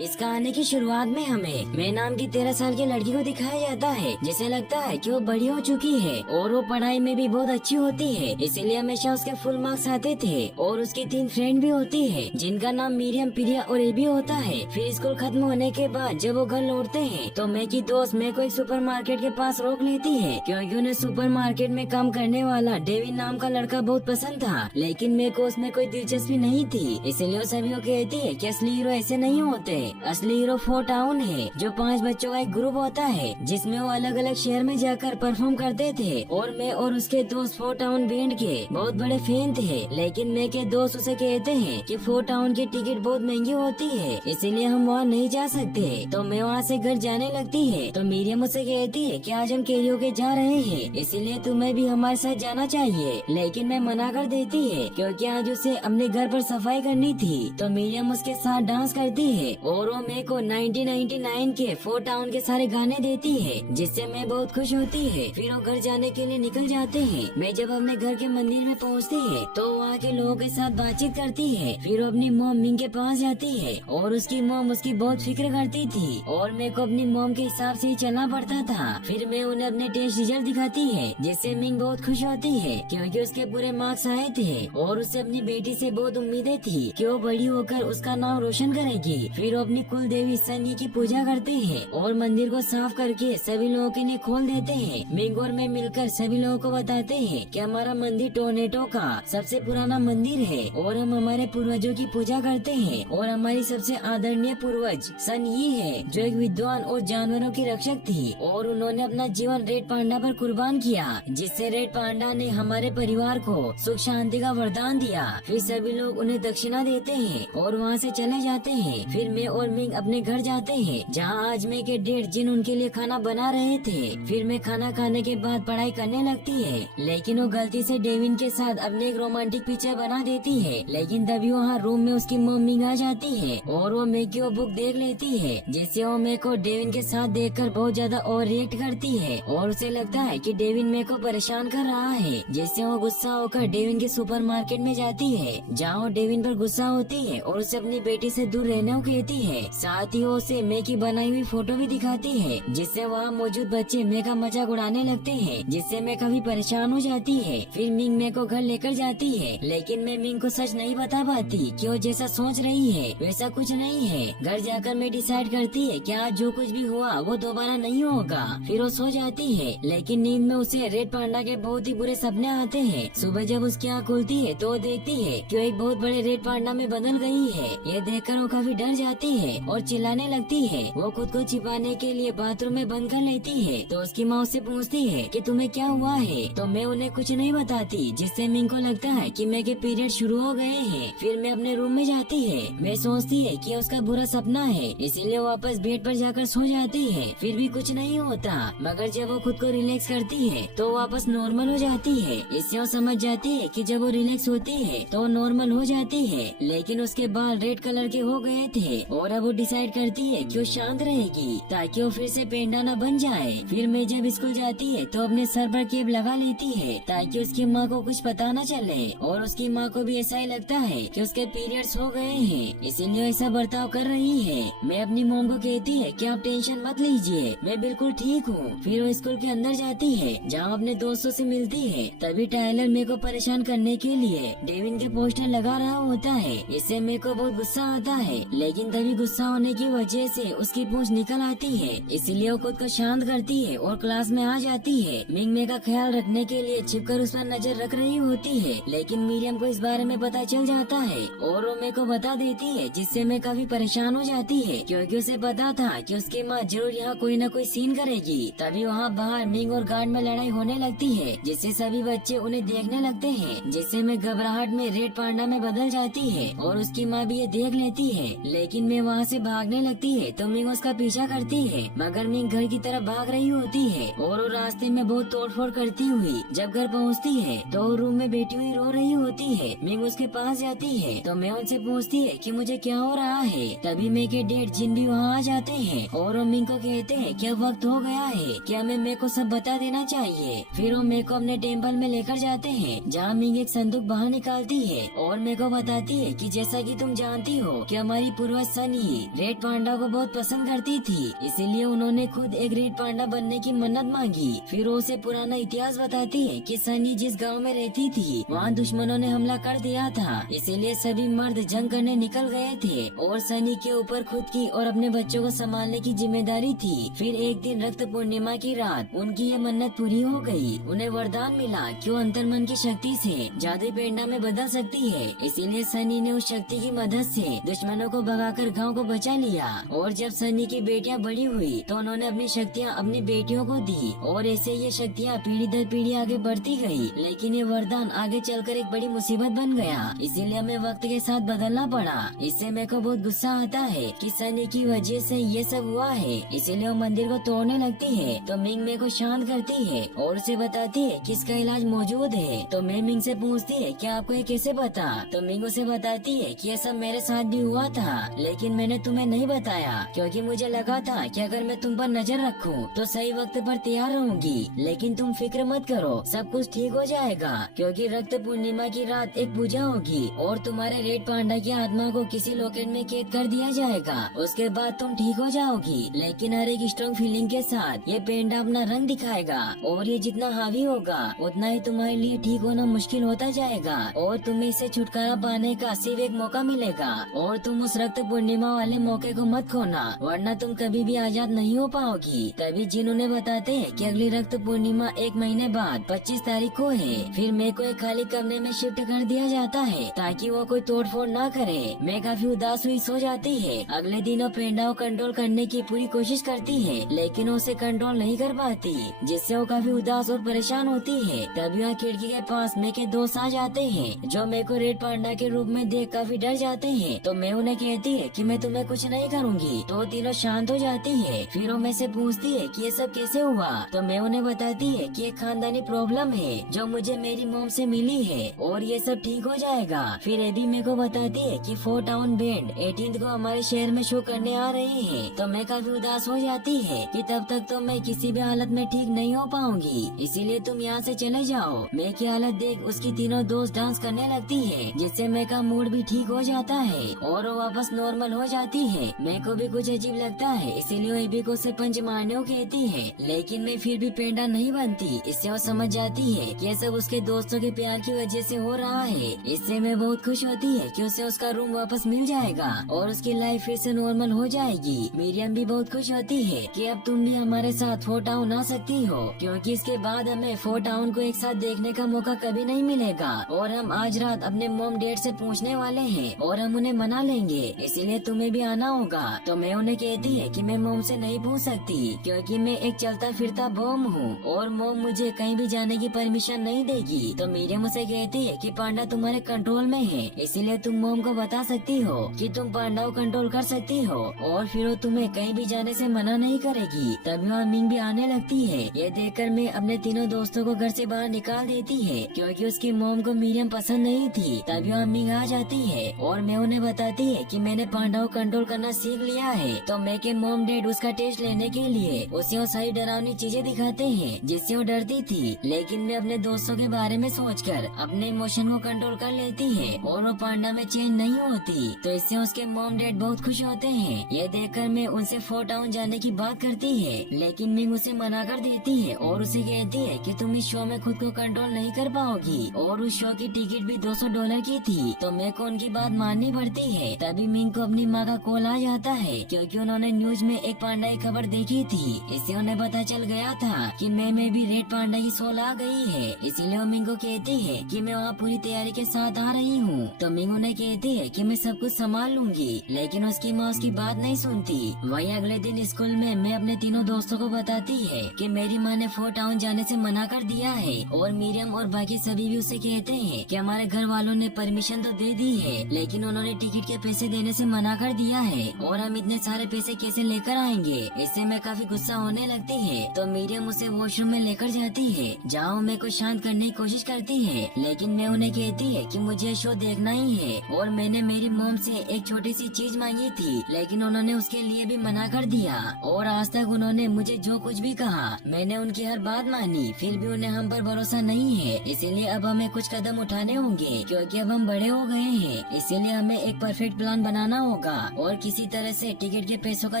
इस कहानी की शुरुआत में हमें मैं नाम की 13 साल की लड़की को दिखाया जाता है, जिसे लगता है कि वो बड़ी हो चुकी है और वो पढ़ाई में भी बहुत अच्छी होती है, इसीलिए हमेशा उसके फुल मार्क्स आते थे। और उसकी 3 फ्रेंड भी होती है, जिनका नाम मीरियम, प्रिया और एबी होता है। फिर स्कूल खत्म होने के बाद जब वो घर लौटते हैं तो मैं की दोस्त मैं को एक सुपरमार्केट के पास रोक लेती है, क्योंकि उन्हें सुपरमार्केट में काम करने वाला डेविन नाम का लड़का बहुत पसंद था। लेकिन मैं को उसमें कोई दिलचस्पी नहीं थी, इसलिए वो सभी को कहती है कि असली हीरो ऐसे नहीं होते। असली हीरो 4 टाउन है, जो 5 बच्चों का एक ग्रुप होता है, जिसमें वो अलग अलग शहर में जाकर परफॉर्म करते थे। और मैं और उसके दोस्त 4 टाउन बैंड के बहुत बड़े फैन थे। लेकिन मैं के दोस्त उसे कहते हैं कि 4 टाउन की टिकट बहुत महंगी होती है, इसीलिए हम वहाँ नहीं जा सकते। तो मैं वहाँ से घर जाने लगती है तो मीरियम उसे कहती है कि आज हम कैरियोके जा रहे हैं, इसीलिए तुम्हें भी हमारे साथ जाना चाहिए। लेकिन मैं मना कर देती है, क्योंकि आज उसे अपने घर पर सफाई करनी थी। तो मीरियम उसके साथ डांस करती है और वो मैं को 1999 के 4 टाउन के सारे गाने देती है, जिससे मैं बहुत खुश होती है। फिर वो घर जाने के लिए निकल जाते हैं। मैं जब अपने घर के मंदिर में पहुंचती है तो वहाँ के लोगों के साथ बातचीत करती है। फिर वो अपनी मॉम मिंग के पास जाती है और उसकी मॉम उसकी बहुत फिक्र करती थी और मेरे को अपनी मॉम के हिसाब से ही चलना पड़ता था। फिर मैं उन्हें अपने टेस्ट रिजल्ट दिखाती है, जिससे मिंग बहुत खुश होती है, क्योंकि उसके पूरे मार्क्स आए थे और उसे अपनी बेटी से बहुत उम्मीदें थी कि वो बड़ी होकर उसका नाम रोशन करेगी। फिर वो अपनी कुल देवी सनी की पूजा करते हैं और मंदिर को साफ करके सभी लोगों के लिए खोल देते हैं। मिंग और मैं मिलकर सभी लोगों को बताते हैं कि हमारा मंदिर टोर्नेटो का सबसे पुराना मंदिर है और हम हमारे पूर्वजों की पूजा करते हैं। और हमारी सबसे आदरणीय पूर्वज सन ही है, जो एक विद्वान और जानवरों की रक्षक थी और उन्होंने अपना जीवन रेड पांडा पर कुर्बान किया, जिससे रेड पांडा ने हमारे परिवार को सुख शांति का वरदान दिया। फिर सभी लोग उन्हें दक्षिणा देते हैं और वहाँ से चले जाते हैं। फिर मैं और मिंग अपने घर जाते हैं, जहाँ आज मैं के डेड जिन उनके लिए खाना बना रहे थे। फिर मैं खाना खाने के बाद पढ़ाई करने लगती है, लेकिन वो गलती से डेविन के साथ अपने एक रोमांटिक पिक्चर बना देती है। लेकिन तभी वहाँ रूम में उसकी मम्मी आ जाती है और वो मैं की वो बुक देख लेती है, जिससे वो मैं को डेविन के साथ देखकर बहुत ज्यादा ओवर रिएक्ट करती है और उसे लगता है कि डेविन मैं को परेशान कर रहा है, जिससे वो गुस्सा होकर डेविन के सुपरमार्केट में जाती है, जहाँ वो डेविन पर गुस्सा होती है और उसे अपनी बेटी से दूर रहने को कहती है। साथ ही वो उसे मैं की बनाई हुई फोटो भी दिखाती है, जिससे वहाँ मौजूद बच्चे मैं का मजाक उड़ाने लगते हैं, जिससे मैं काफी परेशान हो जाती है। फिर मिंग मैं को घर लेकर जाती है, लेकिन मैं मिंग को सच नहीं बता पाती कि वो जैसा सोच रही है वैसा कुछ नहीं है। घर जाकर मैं डिसाइड करती है कि आज जो कुछ भी हुआ वो दोबारा नहीं होगा। फिर वो सो जाती है, लेकिन नींद में उसे रेड पांडा के बहुत ही बुरे सपने आते हैं। सुबह जब उसकी आँख खुलती है तो वो देखती है कि वो एक बहुत बड़े रेड पांडा में बदल गई है। ये देखकर वो काफी डर जाती है और चिल्लाने लगती है। वो खुद को छिपाने के लिए बाथरूम में बंद कर लेती है। तो उसकी माँ उससे पूछती है कि तुम्हें क्या हुआ है, तो मैं उन्हें कुछ नहीं बताती, जिससे मिंग को लगता है कि मैं के पीरियड शुरू हो गए हैं। फिर मैं अपने रूम में जाती है। मैं सोचती है कि उसका बुरा सपना है, इसीलिए वापस बेड पर जाकर सो जाती है। फिर भी कुछ नहीं होता, मगर जब वो खुद को रिलैक्स करती है तो वापस नॉर्मल हो जाती है। इससे वो समझ जाती है कि जब वो रिलैक्स होती है तो नॉर्मल हो जाती है। लेकिन उसके बाल रेड कलर के हो गए थे और अब वो डिसाइड करती है कि वो शांत रहेगी ताकि वो फिर से पेंडा न बन जाए। फिर मैं जब स्कूल जाती है तो अपने सर पर केप लगा लेती है ताकि उसकी माँ को कुछ पता न चले, और उसकी माँ को भी ऐसा ही लगता है कि उसके पीरियड्स हो गए हैं, इसीलिए ऐसा बर्ताव कर रही है। मैं अपनी मॉम को कहती है कि आप टेंशन मत लीजिए, मैं बिल्कुल ठीक हूँ। फिर वो स्कूल के अंदर जाती है, जहाँ अपने दोस्तों से मिलती है। तभी टाइलर मेरे को परेशान करने के लिए डेविन के पोस्टर लगा रहा होता है। इससे मेरे को बहुत गुस्सा आता है, लेकिन तभी गुस्सा होने की वजह से उसकी पूंछ निकल आती है, इसलिए वो खुद को शांत करती है और क्लास में आ जाती है। मिंग मे का ख्याल रखने के लिए छिपकर उस पर नजर रख रही होती है, लेकिन मीरियम को इस बारे में पता चल जाता है और वो मेरे को बता देती है, जिससे मैं काफी परेशान हो जाती है, क्योंकि उसे पता था कि उसकी माँ जरूर यहाँ कोई न कोई सीन करेगी। तभी वहाँ बाहर मिंग और गार्ड में लड़ाई होने लगती है, जिससे सभी बच्चे उन्हें देखने लगते हैं, जिससे मैं घबराहट में रेड पांडा में बदल जाती है और उसकी माँ भी ये देख लेती है। लेकिन मैं वहाँ से भागने लगती है तो मिंग उसका पीछा करती है, मगर मिंग घर की तरफ भाग रही होती है और वो रास्ते में बहुत तोड़फोड़ करती हुई जब घर पहुँचती है तो वो रूम में बैठी हुई रो रही होती है। मिंग उसके पास जाती है तो मैं उनसे पूछती है कि मुझे क्या हो रहा है। तभी मैं के डेड जिन भी वहाँ आ जाते हैं और वो मिंग को कहते हैं कि अब वक्त हो गया है कि हमें मेरे को सब बता देना चाहिए। फिर वो मेरे को अपने टेम्पल में लेकर जाते हैं, जहाँ मिंग एक संदूक बाहर निकालती है और मेरे को बताती है कि जैसा कि तुम जानती हो कि हमारी पूर्वज सनी रेड पांडा को बहुत पसंद करती थी, इसीलिए उन्होंने खुद एक रेड पांडा बनने की मन्नत मांगी। फिर उसे पुराना इतिहास बताती है कि सनी जिस गांव में रहती थी वहाँ दुश्मनों ने हमला कर दिया था, इसीलिए सभी मर्द जंग करने निकल गए थे और सनी के ऊपर खुद की और अपने बच्चों को संभालने की जिम्मेदारी थी। फिर एक दिन रक्त पूर्णिमा की रात उनकी ये मन्नत पूरी हो गई। उन्हें वरदान मिला कि वो अंतर्मन की शक्ति से जादुई पेंडा में बदल सकती है, इसीलिए सनी ने उस शक्ति की मदद से दुश्मनों को भगाकर गांव को बचा लिया। और जब सनी की बेटियां बड़ी हुई तो उन्होंने अपनी शक्तियां अपनी बेटियों को दी और ऐसे ये शक्तियां पीढ़ी दर पीढ़ी आगे बढ़ती गई। लेकिन ये वरदान आगे चलकर एक बड़ी मुसीबत बन गया, इसीलिए हमें वक्त के साथ बदलना पड़ा। इससे मेरे को बहुत गुस्सा आता है कि सनी की वजह से ये सब हुआ है, इसीलिए वो मंदिर को तोड़ने लगती है। तो मिंग मेरे को शांत करती है और उसे बताती है कि इसका इलाज मौजूद है। तो मैं मिंग से पूछती है कि आपको ये कैसे पता। तो मिंग उसे बताती है कि ये सब मेरे साथ भी हुआ था, लेकिन मैंने तुम्हें नहीं बताया क्योंकि मुझे लगा था कि अगर मैं तुम पर नजर रखूं तो सही वक्त पर तैयार रहूंगी। लेकिन तुम फिक्र मत करो, सब कुछ ठीक हो जाएगा क्योंकि रक्त पूर्णिमा की रात एक पूजा होगी और तुम्हारे रेड पांडा की आत्मा को किसी लॉकेट में कैद कर दिया जाएगा। उसके बाद तुम ठीक हो जाओगी, लेकिन हर एक स्ट्रॉन्ग फीलिंग के साथ ये पेंडा अपना रंग दिखाएगा और ये जितना हावी होगा उतना ही तुम्हारे लिए ठीक होना मुश्किल होता जाएगा और तुम्हें इससे छुटकारा पाने का सिर्फ एक मौका मिलेगा और तुम उस रक्त पूर्णिमा वाले मौके को मत खोना, वरना तुम कभी भी आजाद नहीं हो पाओगी। तभी जिन उन्हें बताते हैं कि अगली रक्त पूर्णिमा 1 महीने बाद 25 तारीख को है। फिर मेरे को एक खाली कमरे में शिफ्ट कर दिया जाता है ताकि वो कोई तोड़फोड़ ना करे। मैं काफी उदास हुई सो जाती है। अगले दिन वो पेंडा को कंट्रोल करने की पूरी कोशिश करती है, लेकिन वो उसे कंट्रोल नहीं कर पाती, जिससे वो काफी उदास और परेशान होती है। तभी वहाँ खिड़की के पास मेरे के दोस्त आ जाते हैं जो मेरे को रेड पांडा के रूप में देख काफी डर जाते हैं। तो मैं उन्हें कहती है कि मैं तुम्हें कुछ नहीं करूँगी, तो वो तीनों शांत हो जाती है। फिर वो मेरे से पूछती है कि ये सब कैसे हुआ। तो मैं उन्हें बताती है कि एक खानदानी प्रॉब्लम है जो मुझे मेरी मॉम से मिली है और ये सब ठीक हो जाएगा। फिर एबी मेरे को बताती है कि 4 टाउन बैंड 18 को हमारे शहर में शो करने आ रहे हैं। तो मैं काफी उदास हो जाती है कि तब तक तो मैं किसी भी हालत में ठीक नहीं हो पाऊंगी, इसीलिए तुम यहाँ से चले जाओ। मैं की हालत देख उसकी तीनों दोस्त डांस करने लगती है, जिससे मैं का मूड भी ठीक हो जाता है और वो वापस नॉर्मल हो जाती है। मैं को भी कुछ अजीब लगता है, इसीलिए वो एबी को उसे पंच मारने को कहती है, लेकिन मैं फिर भी पेंडा नहीं बनती। इससे वो समझ जाती है कि ये सब उसके दोस्तों के प्यार की वजह से हो रहा है। इससे मैं बहुत खुश होती है कि उसे उसका रूम वापस मिल जाएगा और उसकी लाइफ फिर से नॉर्मल हो जाएगी। मिरियम भी बहुत खुश होती है कि अब तुम भी हमारे साथ 4 टाउन आ सकती हो, क्योंकि इसके बाद हमें 4 टाउन को एक साथ देखने का मौका कभी नहीं मिलेगा और हम आज रात अपने मॉम डैड से पूछने वाले हैं और हम उन्हें मना लेंगे, इसीलिए तुम्हें भी आना होगा। तो मैं उन्हें कहती है कि मैं मॉम से नहीं पूछ सकती क्योंकि मैं एक चलता फिरता बॉम्ब हूँ और मॉम मुझे कहीं भी जाने की परमिशन नहीं देगी। तो मिरियम उसे कहती है कि पांडा तुम्हारे कंट्रोल में है, इसीलिए तुम मॉम को बता सकती हो कि तुम पांडा को कंट्रोल कर सकती हो और फिर वो तुम्हें कहीं भी जाने से मना नहीं करेगी। तभी वहाँ मिंग भी आने लगती है। ये देखकर मैं अपने तीनों दोस्तों को घर से बाहर निकाल देती है क्योंकि उसकी मॉम को मिरियम पसंद नहीं थी। तभी वहाँ मिंग आ जाती है और मैं उन्हें बताती है कि मैंने पांडा को कंट्रोल करना सीख लिया है। तो मैं के मॉम डैड उसका टेस्ट लेने के लिए उसे वो सारी डरावनी चीजें दिखाते हैं जिससे वो डरती थी, लेकिन मैं अपने दोस्तों के बारे में सोचकर अपने इमोशन को कंट्रोल कर लेती है और वो पांडा में चेंज नहीं होती। तो इससे उसके मॉम डैड बहुत खुश होते हैं। ये देखकर मैं उनसे 4 टाउन जाने की बात करती है, लेकिन मिंग उसे मना कर देती है और उसे कहती है कि तुम इस शो में खुद को कंट्रोल नहीं कर पाओगी और उस शो की टिकट भी $200 की थी। तो मेरे को उनकी बात माननी पड़ती है। तभी मिंग को अपनी माँ का कॉल आ जाता है क्योंकि उन्होंने न्यूज में एक पांडा की खबर देखी थी। इससे उन्हें पता चल गया था कि मैं में भी रेड पांडा की सोल आ गई है, इसीलिए वो मिंग को कहती है कि मैं वहाँ पूरी तैयारी के साथ आ रही हूँ। तो मिंग उन्हें कहती है कि मैं सब कुछ संभाल लूंगी, लेकिन उसकी माँ उसकी बात नहीं सुनती। वही अगले दिन स्कूल में मैं अपने तीनों दोस्तों को बताती है कि मेरी माँ ने 4 टाउन जाने से मना कर दिया है और मिरियम और बाकी सभी भी उसे कहते हैं कि हमारे घर वालों ने परमिशन तो दे दी है, लेकिन उन्होंने टिकट के पैसे देने से मना कर दिया है और हम इतने सारे पैसे कैसे लेकर आएंगे। इससे मैं काफी गुस्सा होने लगती है। तो मिरियम उसे वॉशरूम में लेकर जाती है जहाँ मेरे को शांत करने की कोशिश करती है, लेकिन मैं उन्हें कहती है कि मुझे शो देखना ही है और मैंने मेरी मॉम से एक छोटी सी चीज मांगी थी, लेकिन उन्होंने उसके लिए भी मना कर दिया और आज तक उन्होंने मुझे जो कुछ भी कहा मैंने उनकी हर बात मानी, फिर भी उन्हें हम पर भरोसा नहीं है। इसीलिए अब हमें कुछ कदम उठाने होंगे क्योंकि अब हम बड़े हो गए हैं, इसीलिए हमें एक परफेक्ट प्लान बनाना होगा और किसी तरह से टिकट के पैसों का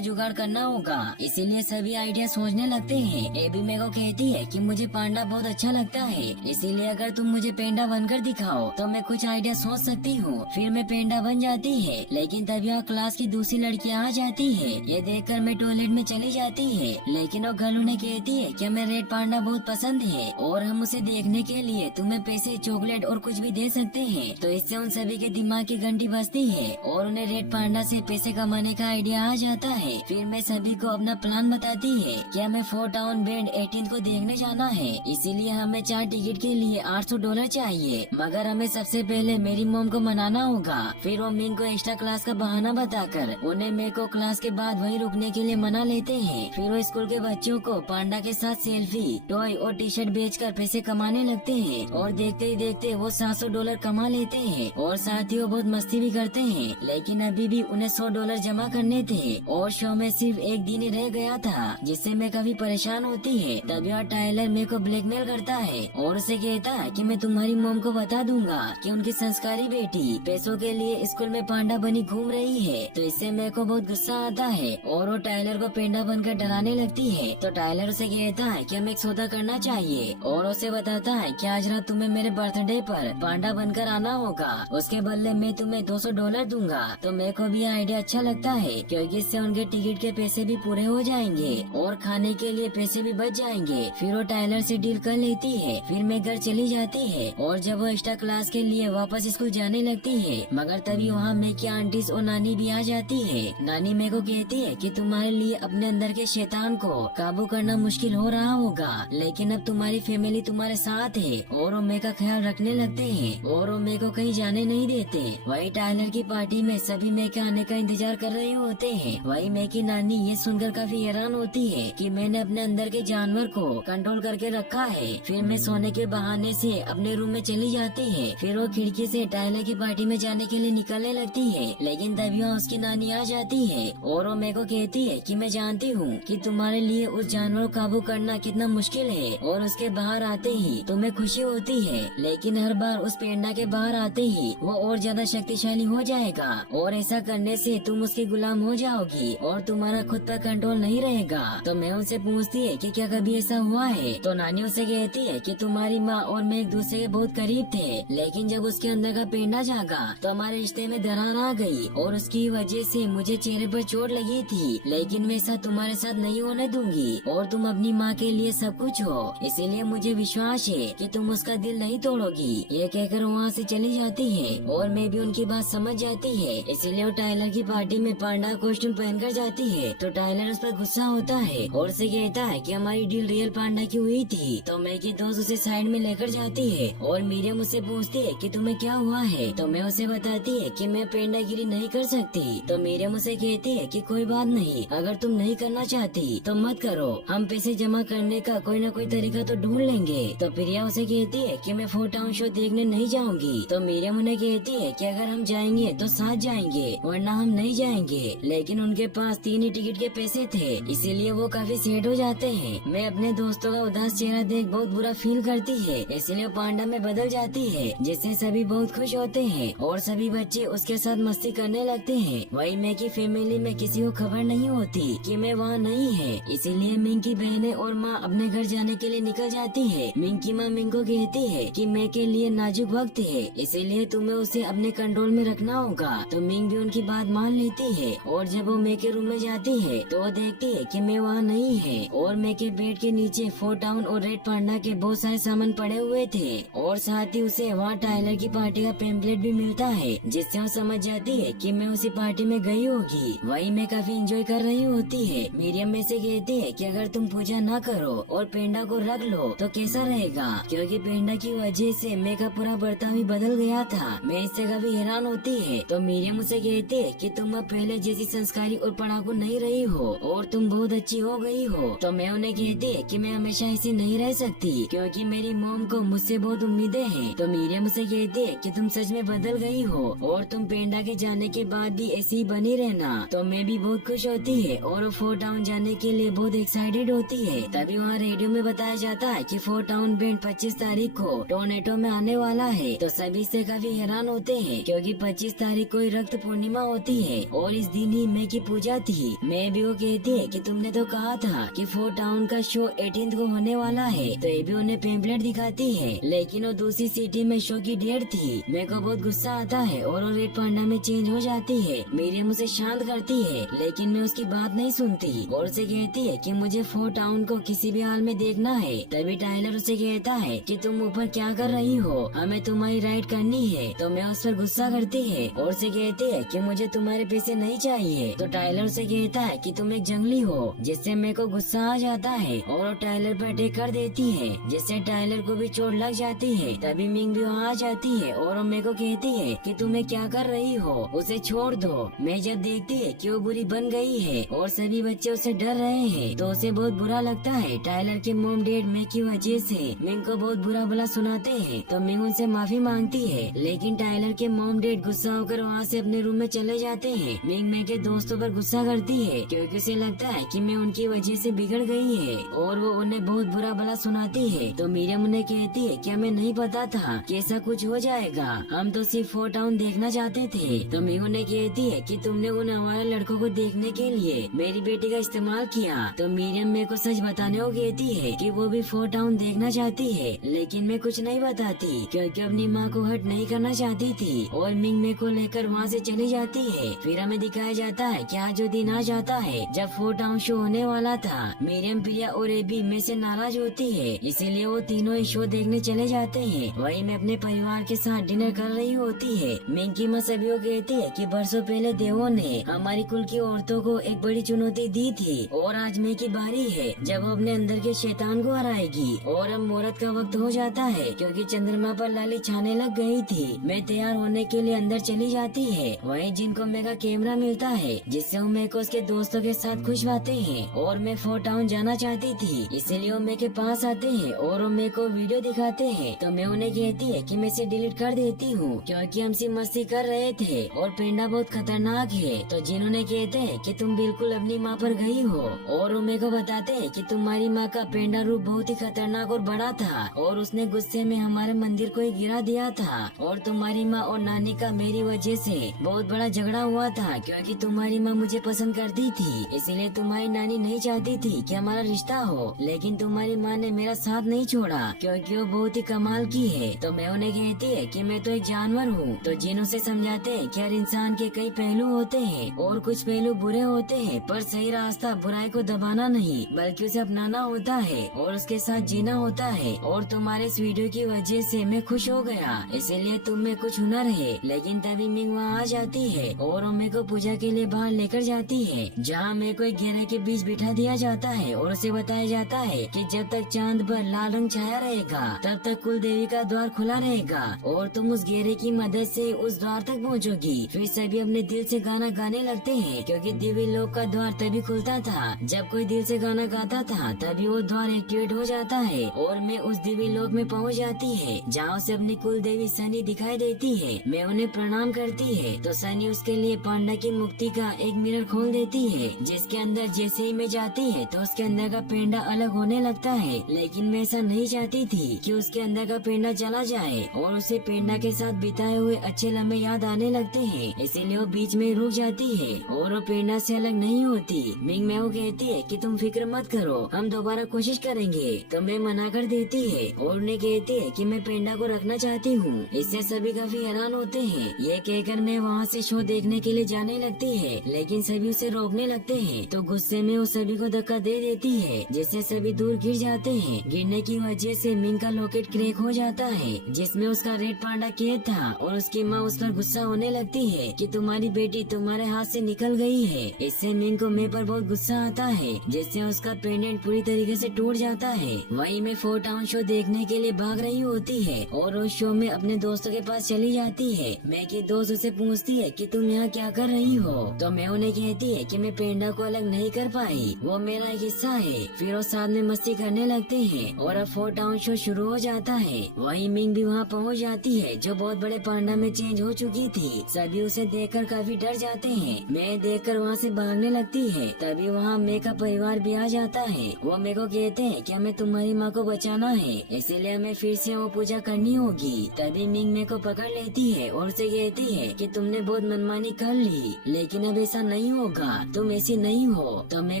जुगाड़ करना होगा। इसीलिए सभी आइडिया सोचने लगते हैं। एबी मेरे को कहती है कि मुझे पांडा बहुत अच्छा लगता है, इसीलिए अगर तुम मुझे पेंडा बनकर दिखाओ तो मैं कुछ आइडिया सोच सकती हूँ। फिर मैं पेंडा बन जाती है, लेकिन तभी वहाँ क्लास की दूसरी लड़कियाँ आ जाती है। ये देखकर मैं टॉयलेट में चली जाती है, लेकिन वो गर्ल उन्हें कहती है कि हमें रेड पांडा बहुत पसंद है और हम उसे देखने के लिए तुम्हें पैसे, चॉकलेट और कुछ भी दे सकते हैं। तो इससे उन सभी के दिमाग की घंटी बजती है और उन्हें रेड पांडा से पैसे कमाने का आइडिया आ जाता है। फिर मैं सभी को अपना प्लान बताती है कि हमें फोर टाउन बैंड 18 को देखने जाना है, इसीलिए हमें 4 टिकट के लिए $800 चाहिए, मगर हमें सबसे पहले मेरी मॉम को मनाना होगा। फिर वो मिंग को एक्स्ट्रा क्लास का बहाना बताकर उन्हें मेरे को क्लास के बाद वहीं रुकने के लिए मना लेते हैं। फिर वो स्कूल के बच्चों को पांडा के साथ सेल्फी, टॉय और टी शर्ट बेचकर पैसे कमाने लगते हैं और देखते ही देखते वो $700 कमा लेते हैं और साथ ही वो बहुत मस्ती भी करते हैं। लेकिन अभी भी उन्हें $100 जमा करने थे और शो में सिर्फ एक दिन ही रह गया था, जिससे मैं काफी परेशान होती है। तभी और टाइलर मेरे को ब्लैकमेल करता है और उसे कहता है कि मैं तुम्हारी मॉम को बता दूंगा कि उनकी संस्कारी बेटी पैसों के लिए स्कूल में पांडा बनी घूम रही है। तो इससे मेरे को बहुत गुस्सा आता है और वो टाइलर को पेंडा बनकर डराने लगती है। तो टाइलर उसे कहता है कि हमें एक सौदा करना चाहिए और उसे बताता है कि आज रात तुम्हें मेरे बर्थडे पर पांडा बनकर आना होगा, उसके बदले मैं तुम्हें $200 दूंगा। तो मेरे को भी आइडिया अच्छा लगता है, क्योंकि इससे उनके टिकट के पैसे भी पूरे हो जाएंगे और खाने के लिए पैसे भी बच जाएंगे। फिर वो टाइलर से डील कर लेती है। फिर मैं घर चली जाती है और जब वो एक्स्ट्रा क्लास के लिए वापस स्कूल जाने लगती है, मगर तभी वहाँ मैं की आंटीज और नानी भी आ जाती है। नानी मेरे को कहती है कि तुम्हारे लिए अपने अंदर के शैतान को काबू करना मुश्किल हो रहा होगा, लेकिन अब तुम्हारी फैमिली तुम्हारे साथ है और वो मेरे का ख्याल रखने लगते हैं और वो मेरे को कहीं जाने नहीं देते। वही टाइलर की पार्टी में सभी मेरे के आने का इंतजार कर रहे होते हैं। वही मेरे की नानी ये सुनकर काफी हैरान होती है कि मैंने अपने अंदर के जानवर को कंट्रोल करके रखा है। फिर मैं सोने के बहाने से अपने रूम में चली जाती है। फिर वो खिड़की से टाइलर की पार्टी में जाने के लिए निकलने लगती है, लेकिन तभी वहाँ उसकी नानी आ जाती है और वो मेरे को कहती है कि मैं जानती हूँ कि तुम्हारे लिए उस जानवर को काबू करना कितना मुश्किल है और उसके बाहर आते ही तुम्हें खुशी होती है, लेकिन हर बार उस पेंडा के बाहर आते ही वो और ज्यादा शक्तिशाली हो जाएगा और ऐसा करने से तुम उसकी गुलाम हो जाओगी और तुम्हारा खुद पर कंट्रोल नहीं रहेगा। तो मैं उनसे पूछती है कि क्या कभी ऐसा हुआ है? तो नानी उसे कहती है कि तुम्हारी माँ और मैं एक दूसरे के बहुत करीब थे, लेकिन जब उसके अंदर का पेंडा जागा तो हमारे रिश्ते में दरार आ गई और उसकी वजह से मुझे चेहरे पर चोट लगी थी, लेकिन मैं ऐसा तुम्हारे साथ नहीं होने दूंगी और तुम अपनी माँ के लिए सब कुछ हो, इसीलिए मुझे विश्वास है कि तुम उसका दिल नहीं तोड़ोगी। ये कहकर वहाँ से चली जाती है और मैं भी उनकी बात समझ जाती है, इसीलिए वो टाइलर की पार्टी में पांडा कॉस्ट्यूम पहनकर जाती है। तो टाइलर उस पर गुस्सा होता है और उसे कहता है कि हमारी डील रियल पांडा की हुई थी। तो मैं की दोस्त उसे साइड में लेकर जाती है और मीरियम मुझसे पूछती है कि तुम्हें क्या हुआ है? तो मैं उसे बताती है कि मैं पेंडागिरी नहीं कर सकती। तो मीरियम उसे कहती है कि कोई बात नहीं, अगर तुम नहीं करना चाहती तो मत करो, हम पैसे जमा करने का कोई न कोई तरीका तो ढूंढ लेंगे। तो प्रिया उसे कहती है कि मैं फोर टाउन शो देखने नहीं जाऊंगी। तो मीरियम उन्हें कहती है कि अगर हम जाएंगे तो साथ जाएंगे वरना हम नहीं जाएंगे, लेकिन उनके पास 3 ही टिकट के पैसे थे, इसीलिए वो काफी सैड हो जाते हैं। मैं अपने दोस्तों का उदास चेहरा देख बहुत बुरा फील करती है, इसलिए वो पांडा में बदल जाती है, जिससे सभी बहुत खुश होते हैं और सभी बच्चे उसके साथ मस्ती करने लगते हैं। वही मैं की फैमिली में किसी को खबर नहीं होती कि मैं वहाँ नहीं है, इसीलिए मिंग की बहनें और माँ अपने घर जाने के लिए निकल जाती है। मिंग की माँ मिंग को कहती है कि मैं के लिए नाजुक वक्त है, इसीलिए तुम्हें उसे अपने कंट्रोल में रखना होगा। तो मिंग भी उनकी बात मान लेती है और जब वो मैं के रूम में जाती है तो वो देखती है कि मैं वहाँ नहीं है और मैं के बेड के नीचे फोर टाउन और रेड पांडा के बहुत सारे सामान पड़े हुए थे और साथ ही उसे वहाँ टाइलर की पार्टी का पेम्पलेट भी मिलता है, जिससे वो समझ जाती है कि मैं उसी पार्टी में गई होगी। वही मैं काफी एंजॉय कर रही होती है। मीरियम में से कहती है कि अगर तुम पूजा ना करो और पेंडा को रख लो तो कैसा रहेगा, क्योंकि पेंडा की वजह से मैं का पूरा बर्ताव ही बदल गया था। मैं इससे काफी हैरान होती है। तो मीरियम उसे कहती है कि तुम अब पहले जैसी संस्कारी और पढ़ाकू नहीं रही हो और तुम बहुत अच्छी हो गई हो। तो मैं उन्हें कहती है कि मैं हमेशा ऐसी नहीं रह सकती, क्योंकि मेरी मॉम को मुझसे बहुत उम्मीदें हैं। तो मीरियम उसे कहती है कि तुम सच में बदल गई हो और तुम पेंडा के जाने के बाद भी ऐसी ही बनी रहना। तो मैं भी बहुत खुश होती है और फोर टाउन जाने के लिए बहुत एक्साइटेड होती है। तभी वहाँ रेडियो में बताया जाता है कि फोर टाउन बैंड 25 तारीख को टोरंटो में आने वाला है। तो सभी से काफी हैरान होते हैं, क्योंकि 25 तारीख को ही रक्त पुण्य पूर्णिमा होती है और इस दिन ही मैं की पूजा थी। मैं भी वो कहती है कि तुमने तो कहा था कि 4 टाउन का शो 18 को होने वाला है, तो ये भी उन्हें पेम्पलेट दिखाती है, लेकिन वो दूसरी सिटी में शो की डेट थी। मेरे को बहुत गुस्सा आता है और वो रेड पांडा में चेंज हो जाती है। मीरियम उसे शांत करती है, लेकिन मैं उसकी बात नहीं सुनती और उसे कहती है कि मुझे 4 टाउन को किसी भी हाल में देखना है। तभी टाइलर उसे कहता है कि तुम ऊपर क्या कर रही हो, हमें तुम्हारी राइड करनी है। तो मैं उस पर गुस्सा करती है और उसे कहती है कि मुझे तुम्हारे पैसे नहीं चाहिए। तो टाइलर उसे कहता है कि तुम एक जंगली हो, जिससे मेरे को गुस्सा आ जाता है और वो टाइलर पर अटैक कर देती है, जिससे टाइलर को भी चोट लग जाती है। तभी मिंग भी वहाँ आ जाती है और वो मेरे को कहती है कि तुम्हें क्या कर रही हो, उसे छोड़ दो। मैं जब देखती है कि वो बुरी बन गई है और सभी बच्चे उससे डर रहे हैं, तो उसे बहुत बुरा लगता है। टाइलर के मॉम डैड मैं की वजह से मिंग को बहुत बुरा भला सुनाते हैं, तो मिंग उनसे माफी मांगती है, लेकिन टाइलर के मॉम डैड गुस्सा होकर वहाँ से अपने रूम में चले जाते हैं। मिंग मैं के दोस्तों पर गुस्सा करती है क्योंकि उसे लगता है कि मैं उनकी वजह से बिगड़ गई है और वो उन्हें बहुत बुरा भला सुनाती है। तो मीरियम उन्हें कहती है कि हमें नहीं पता था कि ऐसा कुछ हो जाएगा, हम तो सिर्फ 4 टाउन देखना चाहते थे। तो मिंग उन्हें कहती है कि तुमने उन हमारे लड़कों को देखने के लिए मेरी बेटी का इस्तेमाल किया। तो मीरियम मेरे को सच बताने को कहती है कि वो भी 4 टाउन देखना चाहती है, लेकिन मैं कुछ नहीं बताती क्योंकि अपनी माँ को हर्ट नहीं करना चाहती थी। और मिंग मेरे को लेकर वहाँ से चली जाती है। फिर हमें दिखाया जाता है कि आज जो दिन आ जाता है जब 4 टाउन शो होने वाला था। मीरियम, प्रिया और एबी में से नाराज होती है, इसीलिए वो तीनों इस शो देखने चले जाते हैं। वही मैं अपने परिवार के साथ डिनर कर रही होती है। मिंग की माँ सभी को कहती है कि बरसों पहले देवों ने हमारी कुल की औरतों को एक बड़ी चुनौती दी थी और आज मैं की बारी है जब वो अपने अंदर के शैतान को हराएगी। और अब मुहूर्त का वक्त हो जाता है क्योंकि चंद्रमा पर लाली छाने लग गई थी। मैं तैयार होने के लिए अंदर चली जाती है। वहीं जिनको मेगा कैमरा मिलता है, जिससे वो मेरे को उसके दोस्तों के साथ खुश बातें हैं और मैं 4 टाउन जाना चाहती थी, इसलिए वो मेरे के पास आते हैं और वो मेरे को वीडियो दिखाते हैं। तो मैं उन्हें कहती है कि मैं इसे डिलीट कर देती हूँ क्योंकि हम सिर्फ मस्ती कर रहे थे और पेंडा बहुत खतरनाक है। तो जिन्होंने कहते हैं कि तुम बिल्कुल अपनी माँ पर गई हो और वो मेरे को बताते हैं कि तुम्हारी माँ का पेंडा रूप बहुत ही खतरनाक और बड़ा था और उसने गुस्से में हमारे मंदिर को ही गिरा दिया था। और तुम्हारी माँ और नानी का मेरी वजह से बहुत बड़ा झगड़ा हुआ था क्योंकि तुम्हारी माँ मुझे पसंद करती थी, इसीलिए तुम्हारी नानी नहीं चाहती थी कि हमारा रिश्ता हो, लेकिन तुम्हारी माँ ने मेरा साथ नहीं छोड़ा क्योंकि वो बहुत ही कमाल की है। तो मैं उन्हें कहती है कि मैं तो एक जानवर हूँ। तो जिन उसे समझाते हैं कि हर इंसान के कई पहलू होते हैं और कुछ पहलू बुरे होते हैं, पर सही रास्ता बुराई को दबाना नहीं बल्कि उसे अपनाना होता है और उसके साथ जीना होता है। और तुम्हारे इस वीडियो की वजह से मैं खुश हो गया, इसीलिए तुम में कुछ हुनर है। लेकिन तभी मिंग वहाँ आ जाती है और वो मेरे को पूजा के लिए बाहर लेकर जाती है, जहाँ मेरे को एक घेरे के बीच बिठा दिया जाता है और उसे बताया जाता है कि जब तक चांद पर लाल रंग छाया रहेगा तब तक कुल देवी का द्वार खुला रहेगा और तुम उस घेरे की मदद से उस द्वार तक पहुँचोगी। फिर सभी अपने दिल से गाना गाने लगते हैं क्योंकि दिव्य लोक का द्वार तभी खुलता था जब कोई दिल से गाना गाता था, तभी वो द्वार एक्टिवेट हो जाता है और मैं उस दिव्य लोक में पहुँच जाती है, जहाँ उसे अपनी कुल देवी सनी दिखाई देती है। मैं उन्हें प्रणाम करती है तो सनी उसके लिए पांडा की मुक्ति का एक मिरर खोल देती है, जिसके अंदर जैसे ही मैं जाती है तो उसके अंदर का पेंडा अलग होने लगता है। लेकिन मैं ऐसा नहीं चाहती थी कि उसके अंदर का पेंडा चला जाए और उसे पेंडा के साथ बिताए हुए अच्छे लम्हे याद आने लगते हैं, इसीलिए वो बीच में रुक जाती है और वो पेंडा से अलग नहीं होती। मिंग मैं वो कहती है कि तुम फिक्र मत करो, हम दोबारा कोशिश करेंगे। तो मैं मना कर देती है और उन्हें कहती है कि मैं पेंडा को रखना चाहती हूँ। इससे सभी काफी हैरान होते हैं। ये कहकर मैं वहाँ से शो देखने के लिए जाने लगती है, लेकिन सभी उसे रोकने लगते हैं। तो गुस्से में वो सभी को धक्का दे देती है, जिससे सभी दूर गिर जाते हैं। गिरने की वजह से मिंग का लॉकेट क्रैक हो जाता है, जिसमें उसका रेड पांडा कैद था और उसकी माँ उस पर गुस्सा होने लगती है कि तुम्हारी बेटी तुम्हारे हाथ से निकल गई है। इससे मिंग को मैं पर बहुत गुस्सा आता है, जिससे उसका पेंडेंट पूरी तरीके से टूट जाता है। वहीं मैं 4 टाउन शो देखने के लिए भाग रही होती है और उस शो में अपने दोस्तों के पास चली जाती है। मैं की दोस्त उसे पूछती है कि तुम यहाँ क्या कर रही हो। तो मैं उन्हें कहती है कि मैं पेंडा को अलग नहीं कर पाई, वो मेरा एक हिस्सा है। फिर वो साथ में मस्ती करने लगते हैं और अब 4 टाउन शो शुरू हो जाता है। वहीं मिंग भी वहाँ पहुँच जाती है, जो बहुत बड़े पांडा में चेंज हो चुकी थी। सभी उसे देखकर काफी डर जाते हैं। मैं देखकर वहाँ से भागने लगती है। तभी वहाँ मे का परिवार भी आ जाता है। वो मेरे को कहते हैं कि हमें तुम्हारी माँ को बचाना है, इसीलिए हमें फिर से वो पूजा करनी होगी। तभी मिंग मेरे को पकड़ लेती है और उसे कहती है कि तुमने बहुत मनमानी कर ली, लेकिन अब ऐसा नहीं होगा, तुम ऐसी नहीं हो। तो मेरे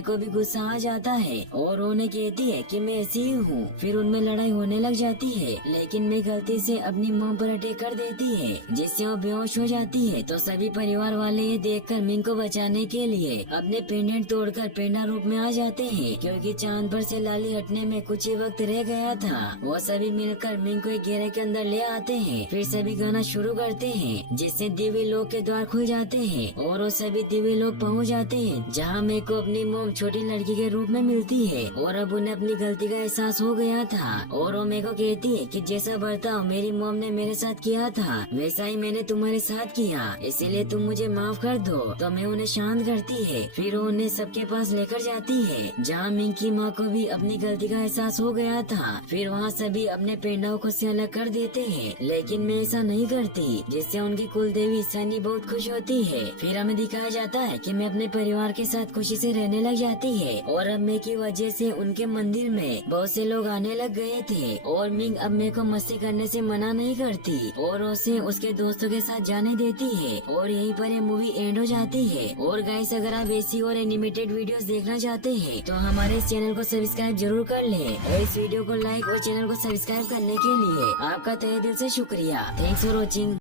को भी गुस्सा आ जाता है और उन्हें कहती है कि मैं ऐसी ही हूँ। फिर उनमें लड़ाई होने लग जाती है, लेकिन मैं गलती से अपनी मॉम पर अटैक कर देती है, जिससे वो बेहोश हो जाती है। तो सभी परिवार वाले ये देखकर मिंग को बचाने के लिए अपने पेंडेंट तोड़कर पेंडा रूप में आ जाते हैं, क्योंकि चांद पर से लाली हटने में कुछ ही वक्त रह गया था। वो सभी मिलकर मिंग को एक घेरे के अंदर ले आते हैं। फिर सभी गाना शुरू करते हैं, जिससे दिव्य लोक के द्वार खुल जाते हैं और वो सभी दिव्य लोक पहुँच जाते हैं, जहाँ मेरे को अपनी मॉम छोटी लड़की के रूप में मिलती है। और अब उन्हें अपनी गलती का एहसास हो गया था और वो मेरे को कहती है कि जैसा बर्ताव मेरी मॉम ने मेरे साथ किया था, वैसा ही मैंने तुम्हारे साथ किया, इसीलिए तुम मुझे माफ कर दो। तो मैं उन्हें शांत करती है। फिर वो उन्हें सबके पास लेकर जाती है, जहाँ मिंग की माँ को भी अपनी गलती का एहसास हो गया था। फिर वहाँ सभी अपने पेंडाओं को से अलग कर देते हैं, लेकिन मैं ऐसा नहीं करती, जिससे उनकी कुल देवी सनी बहुत खुश होती है। फिर हमें दिखाया जाता है कि मैं अपने परिवार के साथ खुशी से रहने लग जाती है और अब मैं की वजह से उनके मंदिर में बहुत से लोग आने लग गए थे। और मिंग अब मेरे को मस्ती करने से मना नहीं करती और उसे उसके दोस्तों के साथ जाने देती है। और यहीं पर ये मूवी एंड हो जाती है। और गाइस, अगर आप ऐसी और एनिमेटेड वीडियोस देखना चाहते हैं तो हमारे इस चैनल को सब्सक्राइब जरूर कर लें और इस वीडियो को लाइक और चैनल को सब्सक्राइब करने के लिए आपका तहे दिल से शुक्रिया। Thanks for watching.